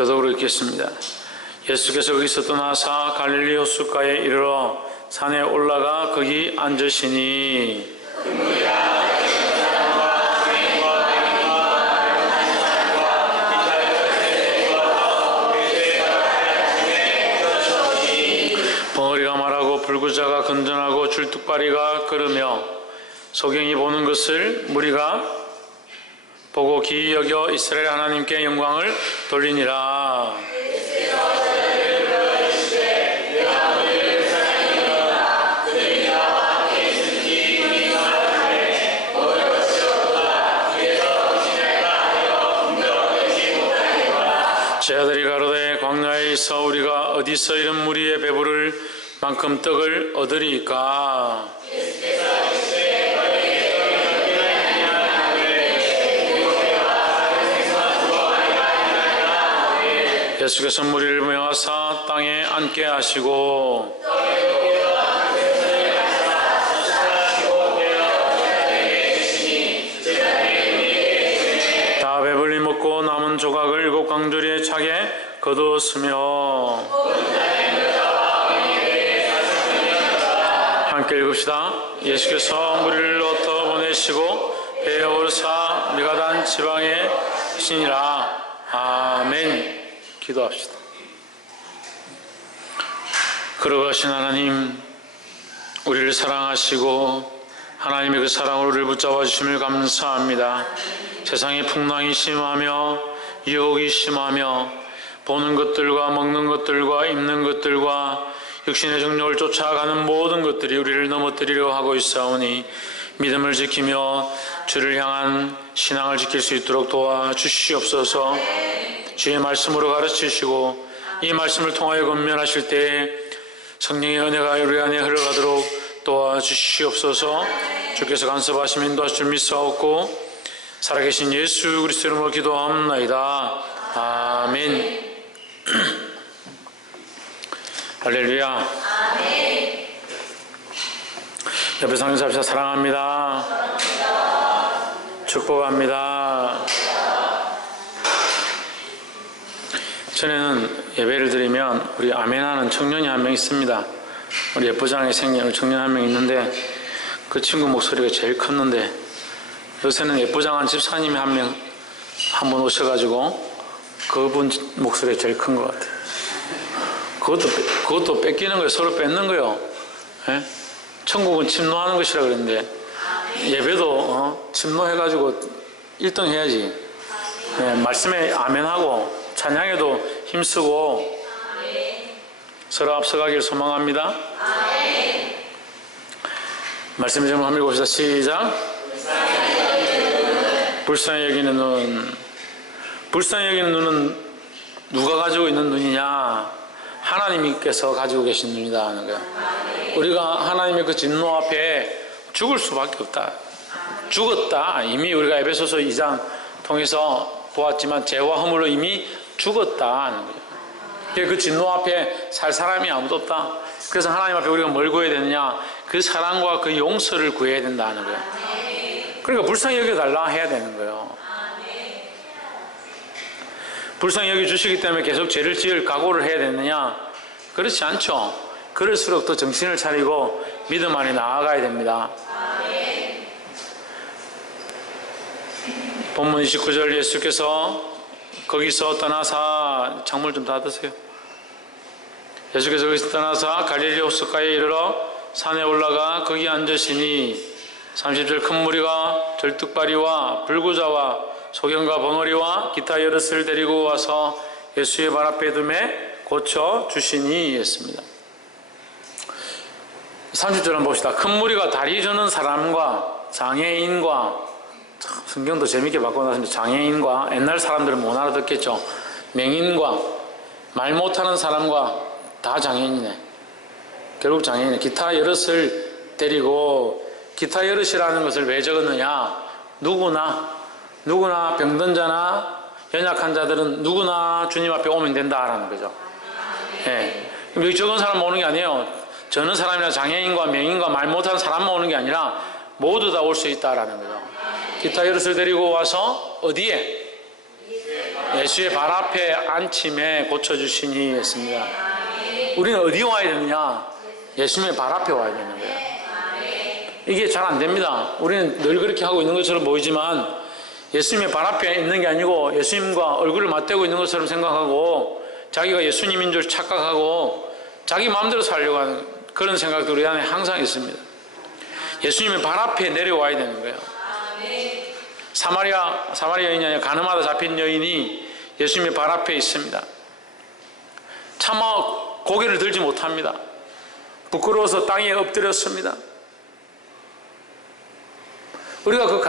교독으로 읽겠습니다. 예수께서 거기서 떠나사 갈릴리 호숫가에 이르러 산에 올라가 거기 앉으시니 벙어리가 말하고 불구자가 건전하고 줄뚝발이가 걸으며 소경이 보는 것을 무리가 보고 기이 여겨 이스라엘 하나님께 영광을 돌리니라. 제자들이 가로되 광야에 있어 우리가 어디서 이런 무리의 배부를 만큼 떡을 얻으리까? 예수께서 무리를 명하사 땅에 앉게 하시고 다 배불리 먹고 남은 조각을 7광주리에 차게 거두었으며 함께 읽읍시다. 예수께서 무리를 얻어 보내시고 배에 오르사 미가단 지방에 계시니라. 아멘. 기도합시다. 걸어가신 하나님, 우리를 사랑하시고 하나님의 그 사랑으로 우리를 붙잡아 주심을 감사합니다. 세상에 풍랑이 심하며 유혹이 심하며 보는 것들과 먹는 것들과 입는 것들과 육신의 정욕을 쫓아가는 모든 것들이 우리를 넘어뜨리려 하고 있사오니 믿음을 지키며 주를 향한 신앙을 지킬 수 있도록 도와주시옵소서. 주의 말씀으로 가르치시고 이 말씀을 통하여 권면하실 때에 성령의 은혜가 우리 안에 흘러가도록 도와주시옵소서. 주께서 간섭하시며 인도하실 줄 믿사옵고 살아계신 예수 그리스도 이름으로 기도합나이다. 아멘. 할렐루야. 아멘. 옆에 상인사합시다. 사랑합니다. 축복합니다. 전에는 예배를 드리면 우리 아멘하는 청년이 한 명 있습니다. 우리 예쁘장에 생긴 청년 한 명 있는데 그 친구 목소리가 제일 컸는데 요새는 예쁘장한 집사님이 한 분 오셔가지고 그분 목소리가 제일 큰 것 같아요. 그것도 뺏기는 거예요. 서로 뺏는 거예요. 예? 천국은 침노하는 것이라 그랬는데 예배도 침노해가지고 1등 해야지. 예, 말씀에 아멘하고 찬양에도 힘쓰고 서로 앞서가기를 소망합니다. 말씀을 좀 한번 읽어봅시다. 시작. 불쌍히 여기는 눈. 불쌍히 여기는 눈은 누가 가지고 있는 눈이냐? 하나님께서 가지고 계신 눈이다 하는 거예요. 우리가 하나님의 그 진노 앞에 죽을 수밖에 없다. 죽었다. 이미 우리가 에베소서 2장 통해서 보았지만 죄와 허물로 이미 죽었다 하는 거예요. 그 진노 앞에 살 사람이 아무도 없다. 그래서 하나님 앞에 우리가 뭘 구해야 되느냐? 그 사랑과 그 용서를 구해야 된다 하는 거예요. 그러니까 불쌍히 여겨달라 해야 되는 거예요. 불쌍히 여겨주시기 때문에 계속 죄를 지을 각오를 해야 되느냐? 그렇지 않죠. 그럴수록 더 정신을 차리고 믿음 안에 나아가야 됩니다. 본문 29절 예수께서 거기서 떠나사 창문을 좀 닫으세요. 예수께서 거기서 떠나사 갈릴리 호숫가에 이르러 산에 올라가 거기 앉으시니 30절 큰 무리가 절뚝발이와 불구자와 소경과 벙어리와 기타 여럿을 데리고 와서 예수의 발 앞에 두매 고쳐 주시니 했습니다. 30절 한번 봅시다. 큰 무리가 다리 저는 사람과 장애인과, 성경도 재밌게 바꿔놨습니다. 장애인과, 옛날 사람들은 못 알아듣겠죠. 맹인과, 말 못하는 사람과 다 장애인이네. 결국 장애인이네. 기타 여럿을 데리고, 기타 여럿이라는 것을 왜 적었느냐? 누구나 병든 자나 연약한 자들은 누구나 주님 앞에 오면 된다라는 거죠. 예. 여기 적은 사람 오는 게 아니에요. 저는 사람이나 장애인과 맹인과 말 못하는 사람만 오는 게 아니라 모두 다 올 수 있다라는 거죠. 기타 여럿을 데리고 와서 어디에? 예수의 발 앞에 앉힘에 고쳐주시니 했습니다. 우리는 어디 와야 되느냐? 예수님의 발 앞에 와야 되는 거예요. 이게 잘 안 됩니다. 우리는 늘 그렇게 하고 있는 것처럼 보이지만 예수님의 발 앞에 있는 게 아니고 예수님과 얼굴을 맞대고 있는 것처럼 생각하고 자기가 예수님인 줄 착각하고 자기 마음대로 살려고 하는 그런 생각도 우리 안에 항상 있습니다. 예수님의 발 앞에 내려와야 되는 거예요. 사마리아 여인이 아니라 가늠하다 잡힌 여인이 예수님의 발 앞에 있습니다. 차마 고개를 들지 못합니다. 부끄러워서 땅에 엎드렸습니다. 우리가 그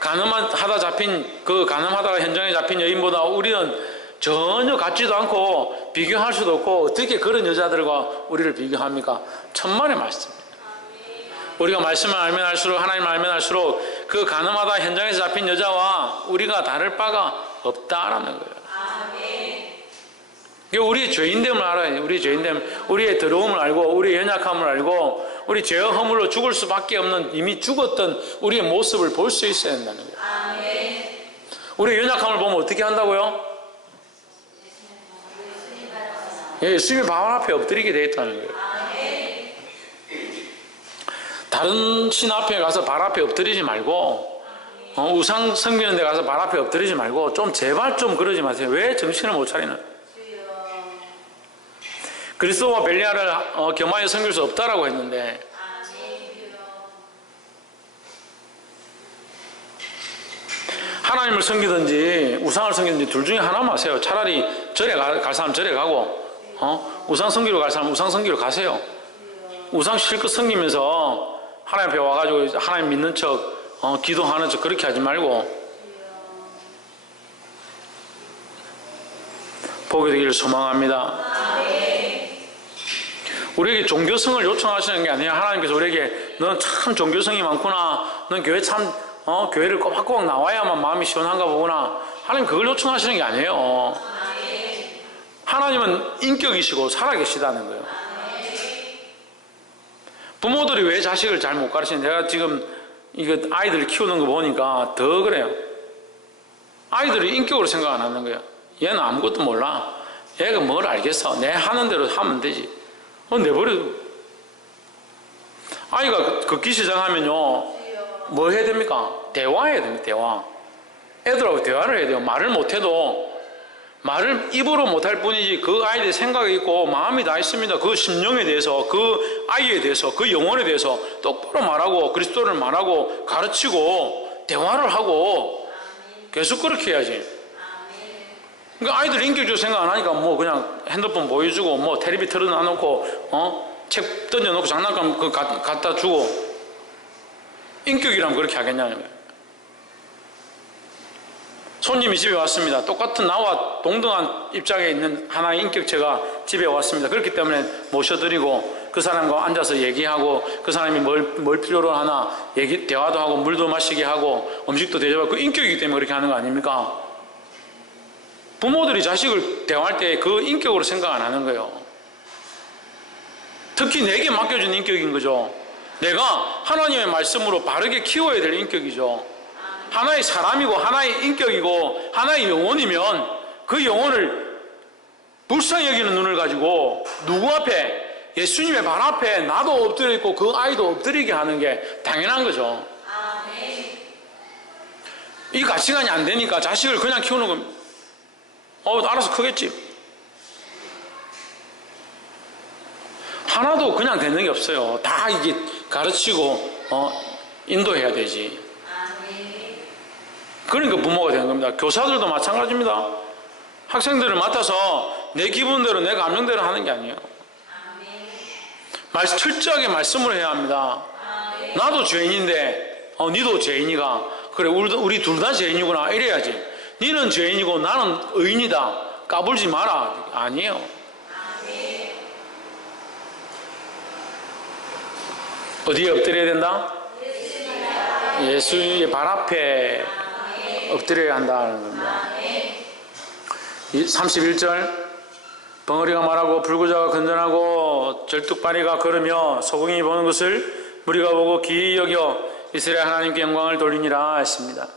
가늠하다 잡힌 그 가늠하다가 현장에 잡힌 여인보다 우리는 전혀 같지도 않고 비교할 수도 없고 어떻게 그런 여자들과 우리를 비교합니까? 천만의 말씀입니다. 우리가 말씀을 알면 알수록 하나님을 알면 알수록 그 가늠하다 현장에서 잡힌 여자와 우리가 다를 바가 없다라는 거예요. 우리의 죄인됨을 알아야 우리의 죄인됨, 우리의 더러움을 알고 우리의 연약함을 알고 우리 죄와 허물로 죽을 수밖에 없는 이미 죽었던 우리의 모습을 볼 수 있어야 된다는 거예요. 우리의 연약함을 보면 어떻게 한다고요? 예수님의 발 앞에 엎드리게 되어 있다는 거예요. 다른 신 앞에 가서 발 앞에 엎드리지 말고 우상 섬기는 데 가서 발 앞에 엎드리지 말고 좀 제발 좀 그러지 마세요. 왜 정신을 못 차리는? 그리스도와 벨리알을 겸하여 섬길 수 없다라고 했는데 하나님을 섬기든지 우상을 섬기든지 둘 중에 하나만 하세요. 차라리 절에 갈 사람 절에 가고 우상 섬기러 갈 사람 우상 섬기러 가세요. 우상 실컷 섬기면서 하나님 앞에 와가지고 하나님 믿는 척 기도하는 척 그렇게 하지 말고 보게 되기를 소망합니다. 우리에게 종교성을 요청하시는 게 아니라 하나님께서 우리에게 너는 참 종교성이 많구나, 넌 교회 참 교회를 꼬박꼬박 나와야만 마음이 시원한가 보구나, 하나님 그걸 요청하시는 게 아니에요. 하나님은 인격이시고 살아계시다는 거예요. 부모들이 왜 자식을 잘 못 가르치는지 내가 지금 이거 아이들 키우는 거 보니까 더 그래요. 아이들이 인격으로 생각 안 하는 거예요. 얘는 아무것도 몰라. 얘가 뭘 알겠어. 내 하는 대로 하면 되지. 내버려도. 아이가 걷기 시작하면요, 뭐 해야 됩니까? 대화해야 됩니다. 대화. 애들하고 대화를 해야 돼요. 말을 못해도 말을 입으로 못할 뿐이지 그 아이의 생각이 있고 마음이 다 있습니다. 그 심령에 대해서, 그 아이에 대해서, 그 영혼에 대해서 똑바로 말하고 그리스도를 말하고 가르치고 대화를 하고 계속 그렇게 해야지. 그러니까 아이들 인격적으로 생각 안 하니까 뭐 그냥 핸드폰 보여주고 뭐 텔레비 틀어놔놓고 책 던져놓고 장난감 갖다 주고 인격이라면 그렇게 하겠냐는 거예요. 손님이 집에 왔습니다. 똑같은 나와 동등한 입장에 있는 하나의 인격체가 집에 왔습니다. 그렇기 때문에 모셔드리고 그 사람과 앉아서 얘기하고 그 사람이 뭘 필요로 하나 대화도 하고 물도 마시게 하고 음식도 대접하고 그 인격이기 때문에 그렇게 하는 거 아닙니까? 부모들이 자식을 대화할 때 그 인격으로 생각 안 하는 거예요. 특히 내게 맡겨준 인격인 거죠. 내가 하나님의 말씀으로 바르게 키워야 될 인격이죠. 하나의 사람이고 하나의 인격이고 하나의 영혼이면 그 영혼을 불쌍히 여기는 눈을 가지고 누구 앞에? 예수님의 발 앞에 나도 엎드려 있고 그 아이도 엎드리게 하는 게 당연한 거죠. 이 가치관이 안 되니까 자식을 그냥 키우는 겁니다. 알아서 크겠지. 하나도 그냥 되는 게 없어요. 다 이게 가르치고 인도해야 되지. 그러니까 부모가 되는 겁니다. 교사들도 마찬가지입니다. 학생들을 맡아서 내 기분대로 내 감정대로 하는 게 아니에요. 철저하게 말씀을 해야 합니다. 나도 죄인인데 니도 죄인이가 그래 우리 둘 다 죄인이구나 이래야지. 니는 죄인이고 나는 의인이다 까불지 마라. 아니에요. 어디에 엎드려야 된다? 예수의 발 앞에 엎드려야 한다는 겁니다. 31절 벙어리가 말하고 불구자가 건전하고 절뚝발이가 걸으며 소금이 보는 것을 무리가 보고 기이 여겨 이스라엘 하나님께 영광을 돌리니라 했습니다.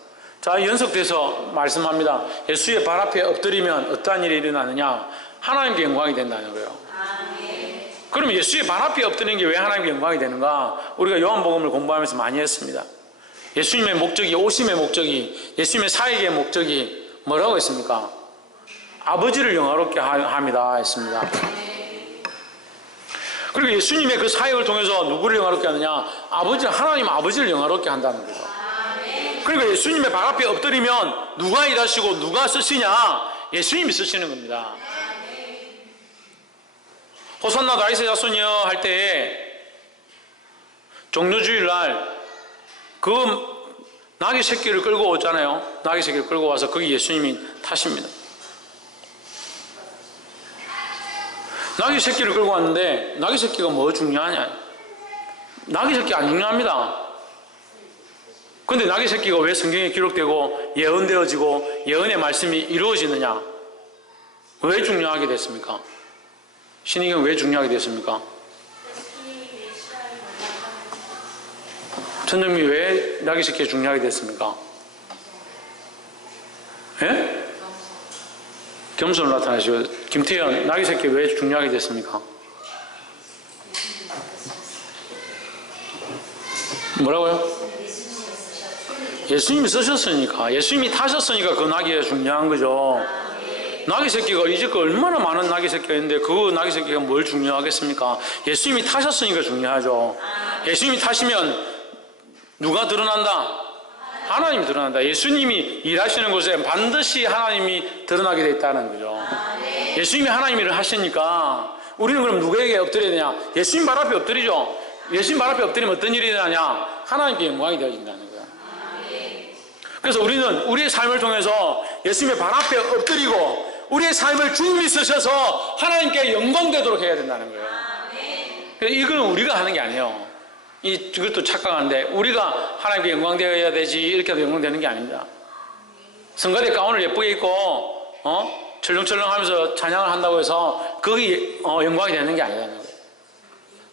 자, 연속돼서 말씀합니다. 예수의 발 앞에 엎드리면 어떠한 일이 일어나느냐? 하나님께 영광이 된다는 거예요. 그러면 예수의 발 앞에 엎드리는 게 왜 하나님께 영광이 되는가? 우리가 요한복음을 공부하면서 많이 했습니다. 예수님의 목적이, 오심의 목적이, 예수님의 사역의 목적이 뭐라고 했습니까? 아버지를 영화롭게 합니다 했습니다. 그리고 예수님의 그 사역을 통해서 누구를 영화롭게 하느냐? 하나님 아버지를 영화롭게 한다는 거죠. 그러니까 예수님의 발 앞에 엎드리면 누가 일하시고 누가 쓰시냐? 예수님이 쓰시는 겁니다. 호산나 다윗의 자손이여 할 때에 종료주일날 그 나귀 새끼를 끌고 오잖아요. 나귀 새끼를 끌고 와서 거기 예수님이 타십니다. 나귀 새끼를 끌고 왔는데 나귀 새끼가 뭐 중요하냐? 나귀 새끼 안 중요합니다. 근데 나귀 새끼가 왜 성경에 기록되고 예언되어지고 예언의 말씀이 이루어지느냐? 왜 중요하게 됐습니까? 신의경 왜 중요하게 됐습니까? 천정미 왜 나귀 새끼가 중요하게 됐습니까? 예? 겸손을 나타내시고. 김태현, 나귀 새끼 왜 중요하게 됐습니까? 뭐라고요? 예수님이 쓰셨으니까, 예수님이 타셨으니까 그 나귀가 중요한 거죠. 나귀 새끼가 이제껏 얼마나 많은 나귀 새끼가 있는데 그 나귀 새끼가 뭘 중요하겠습니까? 예수님이 타셨으니까 중요하죠. 예수님이 타시면 누가 드러난다? 하나님이 드러난다. 예수님이 일하시는 곳에 반드시 하나님이 드러나게 돼 있다는 거죠. 예수님이 하나님 일을 하시니까 우리는 그럼 누구에게 엎드려야 되냐? 예수님 발 앞에 엎드리죠. 예수님 발 앞에 엎드리면 어떤 일이 일어나냐? 하나님께 영광이 되어진다는 거예요. 그래서 우리는 우리의 삶을 통해서 예수님의 발 앞에 엎드리고 우리의 삶을 주님이 쓰셔서 하나님께 영광되도록 해야 된다는 거예요. 이건 우리가 하는 게 아니에요. 이것도 착각하는데 우리가 하나님께 영광되어야 되지 이렇게 해도 영광되는 게 아닙니다. 성가대 가운을 예쁘게 입고 철렁철렁 하면서 찬양을 한다고 해서 거기 영광이 되는 게 아니라는 거예요.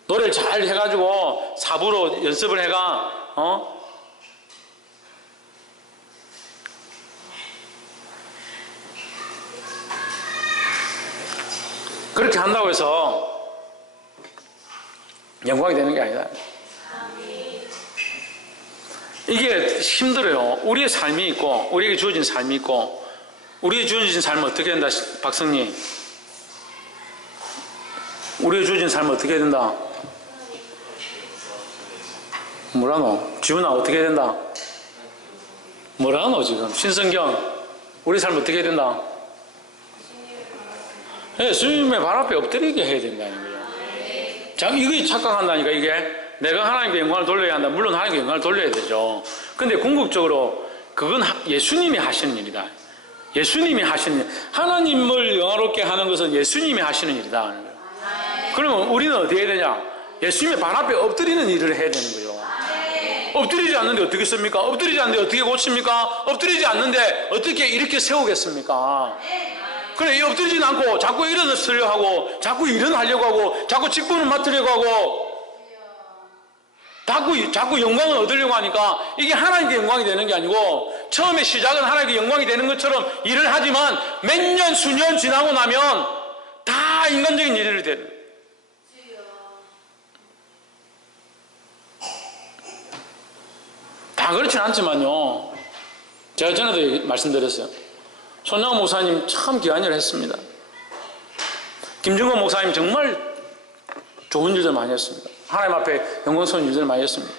노래를 잘 해가지고 사부로 연습을 해가 그렇게 한다고 해서 영광이 되는 게 아니다. 이게 힘들어요. 우리의 삶이 있고 우리에게 주어진 삶이 있고 우리에게 주어진 삶은 어떻게 된다? 박성님, 우리에게 주어진 삶은 어떻게 해야 된다? 뭐라노? 지훈아 어떻게 해야 된다? 뭐라노 지금? 신성경 우리 삶 어떻게 해야 된다? 네, 주님의 발 앞에 엎드리게 해야 된다는 거예요. 자, 이게 착각한다니까. 이게 내가 하나님께 영광을 돌려야 한다. 물론 하나님께 영광을 돌려야 되죠. 근데 궁극적으로 그건 예수님이 하시는 일이다. 예수님이 하시는 일. 하나님을 영화롭게 하는 것은 예수님이 하시는 일이다. 그러면 우리는 어떻게 해야 되냐? 예수님의 발 앞에 엎드리는 일을 해야 되는 거예요. 엎드리지 않는데 어떻게 씁니까? 엎드리지 않는데 어떻게 고칩니까? 엎드리지 않는데 어떻게 이렇게 세우겠습니까? 그래, 엎드리지 않고 자꾸 일어서려고 하고 자꾸 일어나려고 하고 자꾸 직분을 맡으려고 하고 자꾸 영광을 얻으려고 하니까 이게 하나님께 영광이 되는 게 아니고 처음에 시작은 하나님께 영광이 되는 것처럼 일을 하지만 몇 년, 수년 지나고 나면 다 인간적인 일이 되는 거예요. 다 그렇진 않지만요. 제가 전에도 말씀드렸어요. 손양호 목사님 참 귀한 일을 했습니다. 김정건 목사님 정말 좋은 일들 많이 했습니다. 하나님 앞에 영광스러운 일들을 많이 했습니다.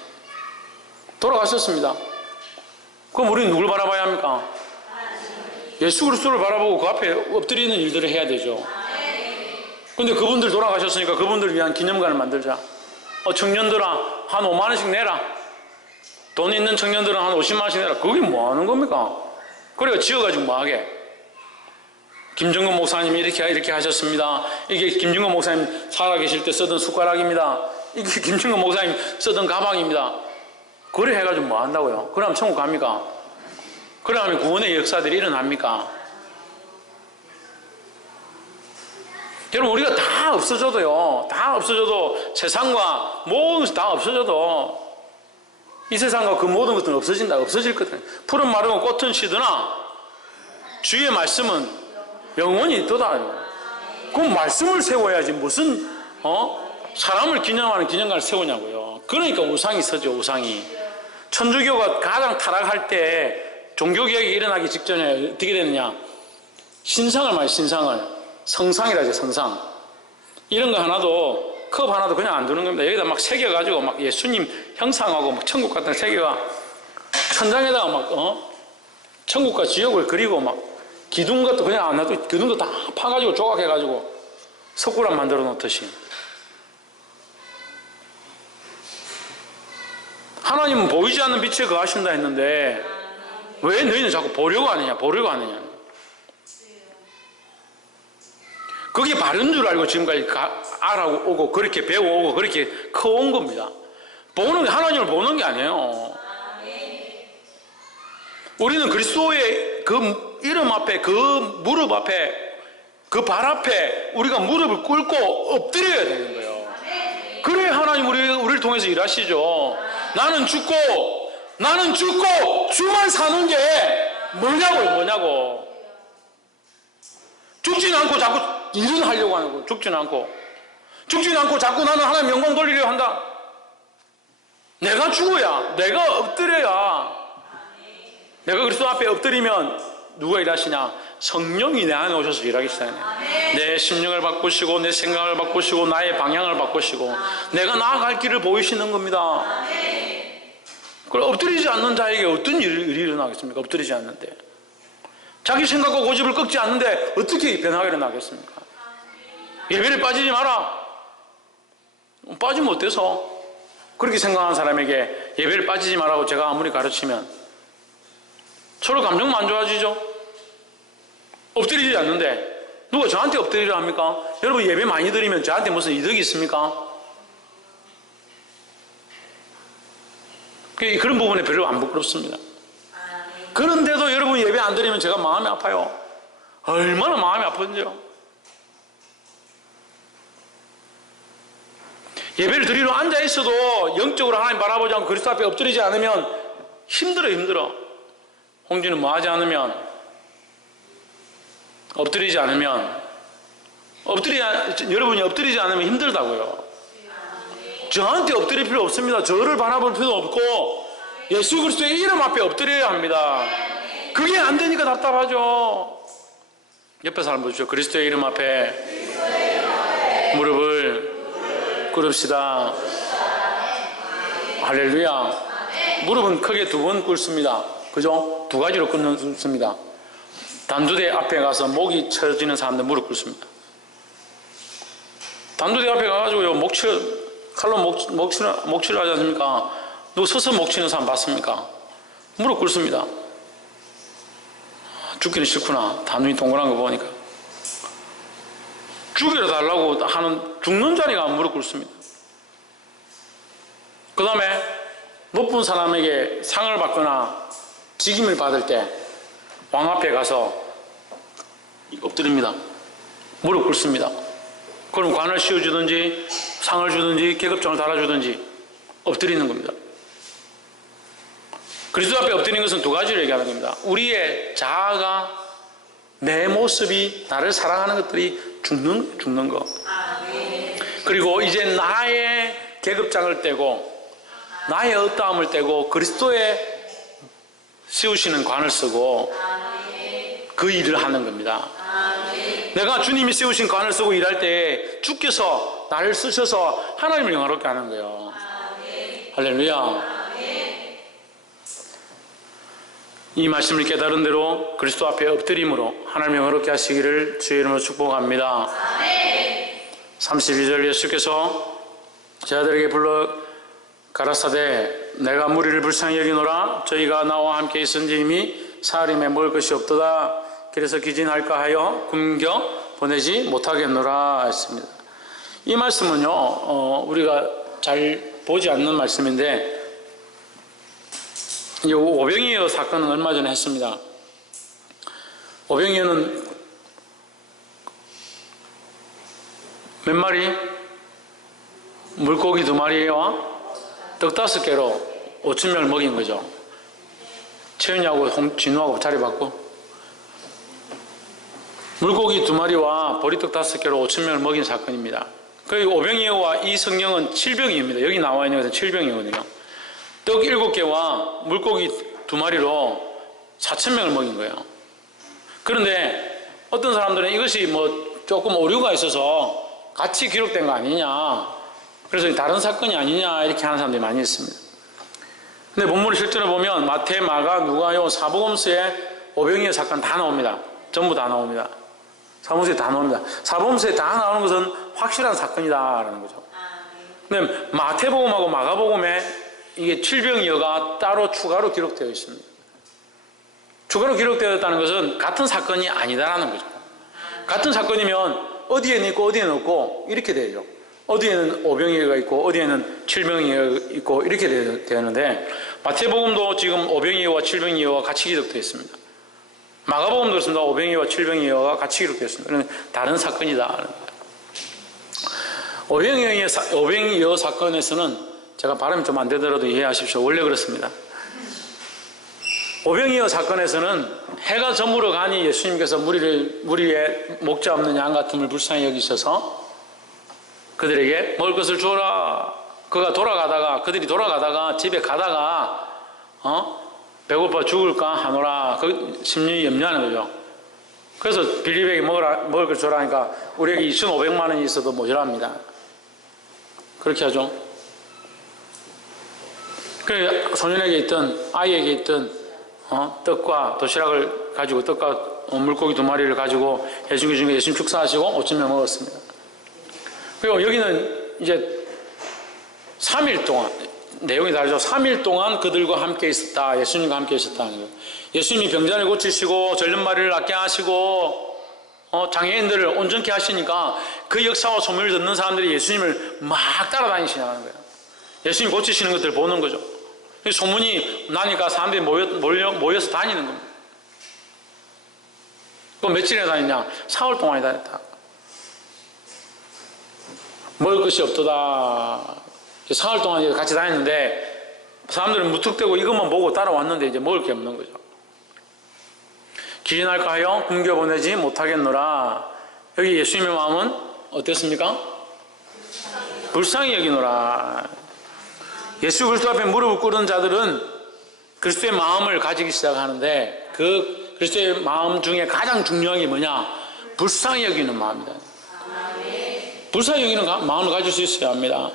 돌아가셨습니다. 그럼 우리는 누굴 바라봐야 합니까? 예수 그리스도를 바라보고 그 앞에 엎드리는 일들을 해야 되죠. 근데 그분들 돌아가셨으니까 그분들을 위한 기념관을 만들자. 청년들아 한 5만 원씩 내라. 돈 있는 청년들은 한 50만 원씩 내라. 그게 뭐 하는 겁니까? 그래가 지어가지고 뭐 하게? 김정근 목사님이 이렇게 하셨습니다. 이게 김정근 목사님 살아계실 때 쓰던 숟가락입니다. 이게 김정근 목사님 쓰던 가방입니다. 그래 해가지고 뭐 한다고요? 그러면 천국 갑니까? 그러면 구원의 역사들이 일어납니까? 여러분, 우리가 다 없어져도 세상과 모든 것이 다 없어져도 이 세상과 그 모든 것들은 없어진다. 없어질 거다. 푸른 마르고 꽃은 시드나 주의 말씀은 영원히 있도다. 그 말씀을 세워야지 무슨 사람을 기념하는 기념관을 세우냐고요. 그러니까 우상이 서죠. 우상이. 천주교가 가장 타락할 때 종교개혁이 일어나기 직전에 어떻게 되느냐, 신상을 말이에요. 신상을 성상이라죠. 성상. 이런 거 하나도, 컵 하나도 그냥 안 두는 겁니다. 여기다 막 새겨가지고 막 예수님 형상하고 막 천국 같은 거 새겨가 천장에다가 막 천국과 지옥을 그리고 막 기둥 것도 그냥 안 놔두고 기둥도 다 파가지고 조각해가지고 석굴암 만들어 놓듯이. 하나님은 보이지 않는 빛에 거하신다 했는데 왜 너희는 자꾸 보려고 하느냐, 보려고 하느냐. 그게 바른 줄 알고 지금까지 알아오고 그렇게 배워오고 그렇게 커온 겁니다. 보는 게, 하나님을 보는 게 아니에요. 우리는 그리스도의 그 이름 앞에, 그 무릎 앞에, 그 발 앞에 우리가 무릎을 꿇고 엎드려야 되는 거예요. 그래야 하나님 우리를 통해서 일하시죠. 나는 죽고 주만 사는 게 뭐냐고. 죽지는 않고 자꾸 일은 하려고 하는 거예요. 죽지는 않고 자꾸 나는 하나님 영광 돌리려 한다. 내가 죽어야, 내가 엎드려야, 내가 그리스도 앞에 엎드리면 누가 일하시냐? 성령이 내 안에 오셔서 일하기 시작해요. 내 심령을 바꾸시고 내 생각을 바꾸시고 나의 방향을 바꾸시고 내가 나아갈 길을 보이시는 겁니다. 그럼 엎드리지 않는 자에게 어떤 일이 일어나겠습니까? 엎드리지 않는데. 자기 생각과 고집을 꺾지 않는데 어떻게 변화가 일어나겠습니까? 예배를 빠지지 마라. 빠지면 어때서? 그렇게 생각하는 사람에게 예배를 빠지지 말라고 제가 아무리 가르치면 서로 감정만 안 좋아지죠? 엎드리지 않는데 누가 저한테 엎드리려 합니까? 여러분 예배 많이 드리면 저한테 무슨 이득이 있습니까? 그런 부분에 별로 안 부끄럽습니다. 그런데도 여러분 예배 안 드리면 제가 마음이 아파요. 얼마나 마음이 아픈지요. 예배를 드리러 앉아 있어도 영적으로 하나님 바라보지 않고 그리스도 앞에 엎드리지 않으면 힘들어. 홍주는 뭐 하지 않으면, 여러분이 엎드리지 않으면 힘들다고요. 저한테 엎드릴 필요 없습니다. 저를 바라볼 필요도 없고 예수 그리스도의 이름 앞에 엎드려야 합니다. 그게 안 되니까 답답하죠. 옆에 사람 보십시오. 그리스도의 이름 앞에 무릎을 꿇읍시다. 할렐루야. 무릎은 크게 두 번 꿇습니다. 그죠? 두 가지로 꿇습니다. 단두대 앞에 가서 목이 쳐지는 사람들 무릎 꿇습니다. 단두대 앞에 가가지고요, 칼로 목치를 하지 않습니까? 누구 서서 목치는 사람 봤습니까? 무릎 꿇습니다. 죽기는 싫구나. 단둥이 동그란 거 보니까. 죽여 달라고 하는 죽는 자리가 무릎 꿇습니다. 그 다음에 높은 사람에게 상을 받거나 직임을 받을 때 왕 앞에 가서 엎드립니다. 무릎 꿇습니다. 그럼 관을 씌워주든지 상을 주든지 계급장을 달아주든지 엎드리는 겁니다. 그리스도 앞에 엎드리는 것은 두 가지를 얘기하는 겁니다. 우리의 자아가, 내 모습이, 나를 사랑하는 것들이 죽는 것. 그리고 이제 나의 계급장을 떼고 나의 어떠함을 떼고 그리스도의 씌우시는 관을 쓰고 그 일을 하는 겁니다. 내가 주님이 씌우신 관을 쓰고 일할 때 주께서 나를 쓰셔서 하나님을 영화롭게 하는 거예요. 할렐루야. 이 말씀을 깨달은 대로 그리스도 앞에 엎드림으로 하나님을 영화롭게 하시기를 주의 이름으로 축복합니다. 32절 예수께서 제 아들에게 불러 가라사대 내가 무리를 불쌍히 여기노라 저희가 나와 함께 있은지 이미 사흘임에 먹을 것이 없도다 그래서 기진할까 하여 굶겨 보내지 못하겠노라 했습니다. 이 말씀은요 우리가 잘 보지 않는 말씀인데 이 오병이어 사건은 얼마 전에 했습니다. 오병이어는 몇 마리? 물고기 2마리와 떡 5개로 5천 명을 먹인 거죠. 채윤이하고 진우하고 자리 바꿔. 물고기 2마리와 보리떡 5개로 5천 명을 먹인 사건입니다. 그리고 오병이어와 이 성경은 7병이입니다. 여기 나와 있는 것은 7병이거든요. 떡 7개와 물고기 2마리로 4천 명을 먹인 거예요. 그런데 어떤 사람들은 이것이 뭐 조금 오류가 있어서 같이 기록된 거 아니냐, 그래서 다른 사건이 아니냐 이렇게 하는 사람들이 많이 있습니다. 근데 본문을 실제로 보면 마태, 마가, 누가요, 사복음서에 오병이어 사건 다 나옵니다. 전부 다 나옵니다. 사복음서에 다 나옵니다. 사복음서에 다 나오는 것은 확실한 사건이다라는 거죠. 근데 마태복음하고 마가복음에 이게 7병이어가 따로 추가로 기록되어 있습니다. 추가로 기록되었다는 것은 같은 사건이 아니다라는 거죠. 같은 사건이면 어디에는 있고 어디에는 없고 이렇게 되죠. 어디에는 오병이어가 있고 어디에는 7병이어가 있고 이렇게 되는데, 마태복음도 지금 오병이어와 7병이어가 같이 기록되어 있습니다. 마가복음도 그렇습니다. 오병이어와 7병이어가 같이 기록되어 있습니다. 그러면 다른 사건이다. 오병이어 사건에서는 제가 발음이 좀 안 되더라도 이해하십시오. 원래 그렇습니다. 오병이어 사건에서는 해가 저물어 가니 예수님께서 무리에 목자 없는 양 같음을 불쌍히 여기셔서 그들에게 먹을 것을 주어라. 그들이 돌아가다가 집에 가다가 배고파 죽을까 하노라. 그 심리 염려하는 거죠. 그래서 빌립에게 먹을 걸 주라 하니까 우리에게 2,500만 원이 있어도 모자랍니다. 그렇게 하죠. 그래 소년에게 있던 아이에게 있던 떡과 도시락을 가지고 떡과 물고기 2마리를 가지고 예수님 축사하시고 5천 명 먹었습니다. 그리고 여기는 이제 3일 동안, 내용이 다르죠. 3일 동안 그들과 함께 있었다. 예수님과 함께 있었다는 거예요. 예수님이 병자를 고치시고 전염마리를 낫게 하시고 장애인들을 온전케 하시니까 그 역사와 소문을 듣는 사람들이 예수님을 막 따라다니시는 거예요. 예수님 고치시는 것들을 보는 거죠. 소문이 나니까 사람들이 모여서 다니는 겁니다. 그럼 며칠이나 다녔냐? 4월 동안이 다녔다. 먹을 것이 없도다. 4월 동안 같이 다녔는데 사람들은 무턱대고 이것만 보고 따라왔는데 이제 먹을 게 없는 거죠. 기진할까 하여 굶겨보내지 못하겠노라. 여기 예수님의 마음은 어땠습니까? 불쌍히 여기노라. 예수 그리스도 앞에 무릎을 꿇은 자들은 그리스도의 마음을 가지기 시작하는데 그 그리스도의 마음 중에 가장 중요한 게 뭐냐? 불쌍히 여기는 마음이다. 불쌍히 여기는 마음을 가질 수 있어야 합니다.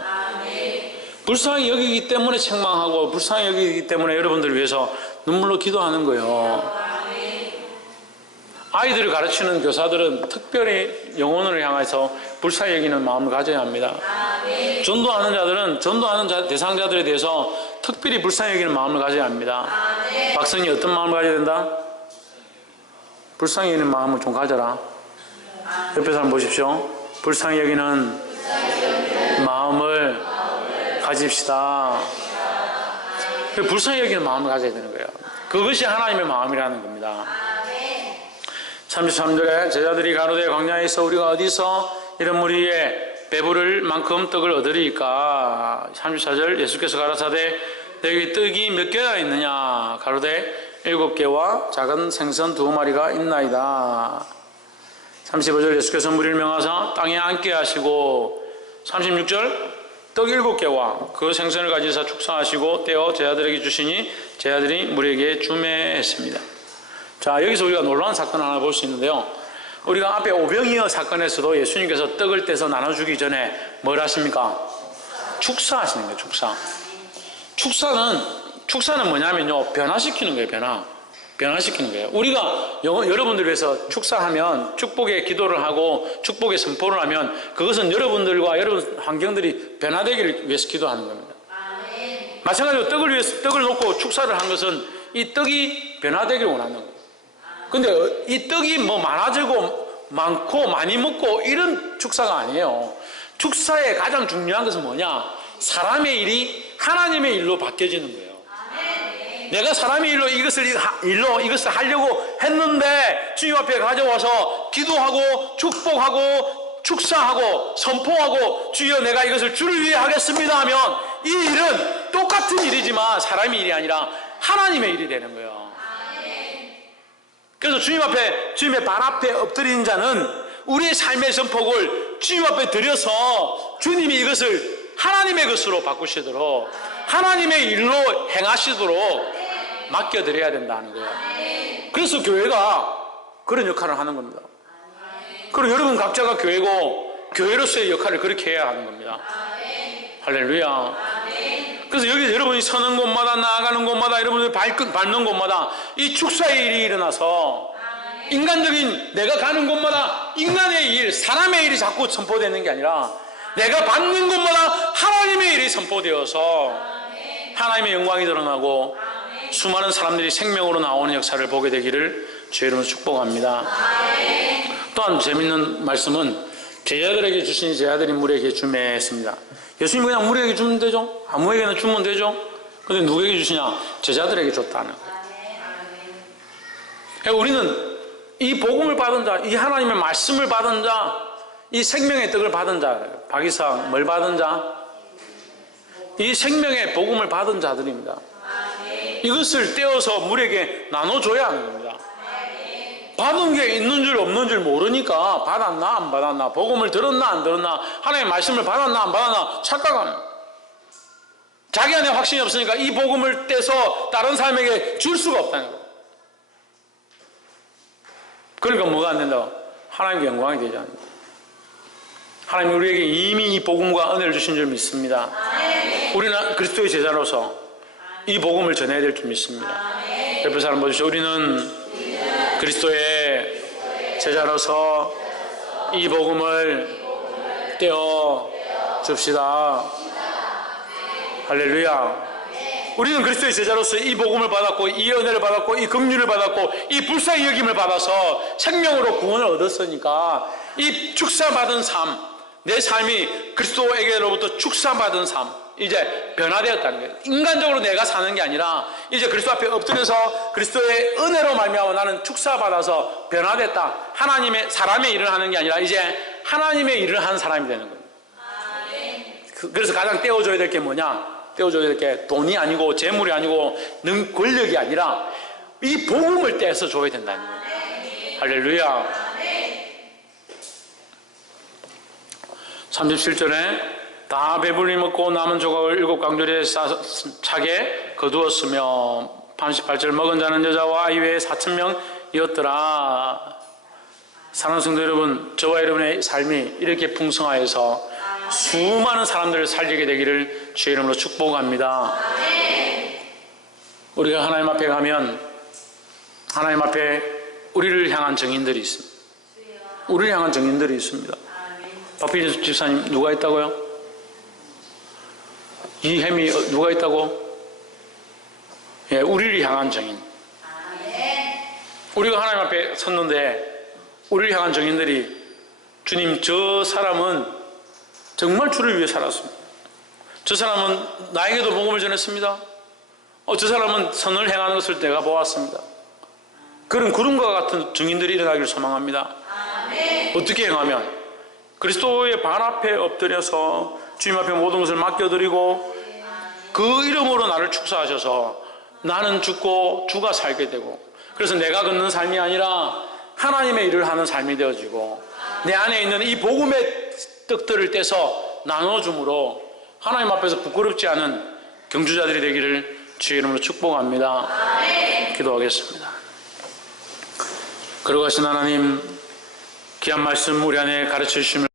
불쌍히 여기기 때문에 책망하고 불쌍히 여기기 때문에 여러분들을 위해서 눈물로 기도하는 거예요. 아이들을 가르치는 교사들은 특별히 영혼을 향해서 불쌍히 여기는 마음을 가져야 합니다. 전도하는 자들은 전도하는 대상자들에 대해서 특별히 불쌍히 여기는 마음을 가져야 합니다. 박성이 어떤 마음을 가져야 된다? 불쌍히 여기는 마음을 좀 가져라. 옆에 사람 보십시오. 불쌍히 여기는 마음을 가집시다. 불쌍히 여기는 마음을 가져야 되는 거예요. 그것이 하나님의 마음이라는 겁니다. 33절에 제자들이 가로되 광야에서 우리가 어디서 이런 무리에 배부를 만큼 떡을 얻으리까? 34절 예수께서 가라사대 너희 떡이 몇 개가 있느냐? 가로되 7개와 작은 생선 2마리가 있나이다. 35절 예수께서 무리를 명하사 땅에 앉게 하시고 36절 떡 7개와 그 생선을 가지사 축사하시고 떼어 제자들에게 주시니 제자들이 무리에게 주매 했습니다. 자, 여기서 우리가 놀라운 사건을 하나 볼 수 있는데요. 우리가 앞에 오병이어 사건에서도 예수님께서 떡을 떼서 나눠주기 전에 뭘 하십니까? 축사하시는 거예요. 축사는 뭐냐면요, 변화시키는 거예요. 변화시키는 거예요. 우리가 여러분들을 위해서 축사하면 축복의 기도를 하고 축복의 선포를 하면 그것은 여러분들과 여러분 환경들이 변화되기를 위해서 기도하는 겁니다. 마찬가지로 떡을 놓고 축사를 한 것은 이 떡이 변화되기를 원하는 거예요. 근데 이 떡이 뭐 많아지고 많고 많이 먹고 이런 축사가 아니에요. 축사의 가장 중요한 것은 뭐냐? 사람의 일이 하나님의 일로 바뀌어지는 거예요. 내가 사람의 일로 이것을 하려고 했는데 주님 앞에 가져와서 기도하고 축복하고 축사하고 선포하고 주여 내가 이것을 주를 위해 하겠습니다 하면 이 일은 똑같은 일이지만 사람의 일이 아니라 하나님의 일이 되는 거예요. 그래서 주님의 발 앞에 엎드린 자는 우리의 삶의 전폭을 주님 앞에 드려서 주님이 이것을 하나님의 것으로 바꾸시도록 하나님의 일로 행하시도록 맡겨드려야 된다는 거예요. 그래서 교회가 그런 역할을 하는 겁니다. 그리고 여러분 각자가 교회고 교회로서의 역할을 그렇게 해야 하는 겁니다. 할렐루야. 그래서 여기 여러분이 서는 곳마다 나아가는 곳마다 여러분이 밟는 곳마다 이 축사의 일이 일어나서 인간적인 내가 가는 곳마다 인간의 일, 사람의 일이 자꾸 선포되는 게 아니라 내가 받는 곳마다 하나님의 일이 선포되어서 하나님의 영광이 드러나고 수많은 사람들이 생명으로 나오는 역사를 보게 되기를 주의 이름으로 축복합니다. 또한 재밌는 말씀은 제자들에게 주시니 제자들이 무리에게 주매 했습니다. 예수님이 그냥 무리에게 주면 되죠? 아무에게나 주면 되죠? 근데 누구에게 주시냐? 제자들에게 줬다는 거예요. 우리는 이 복음을 받은 자, 이 하나님의 말씀을 받은 자, 이 생명의 떡을 받은 자, 박이상 뭘 받은 자? 이 생명의 복음을 받은 자들입니다. 이것을 떼어서 무리에게 나눠줘야 하는 겁니다. 받은 게 있는 줄 없는 줄 모르니까 받았나 안 받았나, 복음을 들었나 안 들었나, 하나님의 말씀을 받았나 안 받았나 착각합니다. 자기 안에 확신이 없으니까 이 복음을 떼서 다른 사람에게 줄 수가 없다는 거예요. 그러니까 뭐가 안 된다? 하나님께 영광이 되지 않는다. 하나님이 우리에게 이미 이 복음과 은혜를 주신 줄 믿습니다. 우리는 그리스도의 제자로서 이 복음을 전해야 될 줄 믿습니다. 옆에 사람 보십시오. 우리는 그리스도의 제자로서 이 복음을 떼어 줍시다. 할렐루야. 우리는 그리스도의 제자로서 이 복음을 받았고 이 은혜를 받았고 이 긍휼을 받았고 이 불쌍히 여김을 받아서 생명으로 구원을 얻었으니까 이 축사받은 삶, 내 삶이 그리스도에게로부터 축사받은 삶, 이제 변화되었다는 거예요. 인간적으로 내가 사는 게 아니라 이제 그리스도 앞에 엎드려서 그리스도의 은혜로 말미암아 나는 축사받아서 변화됐다. 하나님의 사람의 일을 하는 게 아니라 이제 하나님의 일을 하는 사람이 되는 거예요. 그래서 가장 떼어줘야 될 게 뭐냐? 떼어줘야 될 게 돈이 아니고 재물이 아니고 권력이 아니라 이 복음을 떼서 줘야 된다는 거예요. 할렐루야. 37절에 다 배불리 먹고 남은 조각을 7광절에 차게 거두었으며 38절 먹은 자는 여자와 아이 외에 4,000명이었더라. 사랑하는 성도 여러분, 저와 여러분의 삶이 이렇게 풍성하여서 수많은 사람들을 살리게 되기를 주의 이름으로 축복합니다. 우리가 하나님 앞에 가면 하나님 앞에 우리를 향한 증인들이 있습니다. 우리를 향한 증인들이 있습니다. 박필진 집사님 누가 있다고요? 이혜미 누가 있다고? 예, 우리를 향한 증인. 우리가 하나님 앞에 섰는데 우리를 향한 증인들이 주님, 저 사람은 정말 주를 위해 살았습니다. 저 사람은 나에게도 복음을 전했습니다. 저 사람은 선을 행하는 것을 내가 보았습니다. 그런 구름과 같은 증인들이 일어나기를 소망합니다. 어떻게 행하면? 그리스도의 발 앞에 엎드려서 주님 앞에 모든 것을 맡겨드리고 그 이름으로 나를 축사하셔서 나는 죽고 주가 살게 되고, 그래서 내가 걷는 삶이 아니라 하나님의 일을 하는 삶이 되어지고 내 안에 있는 이 복음의 떡들을 떼서 나눠줌으로 하나님 앞에서 부끄럽지 않은 경주자들이 되기를 주의 이름으로 축복합니다. 기도하겠습니다. 거룩하신 하나님, 귀한 말씀 우리 안에 가르쳐 주심을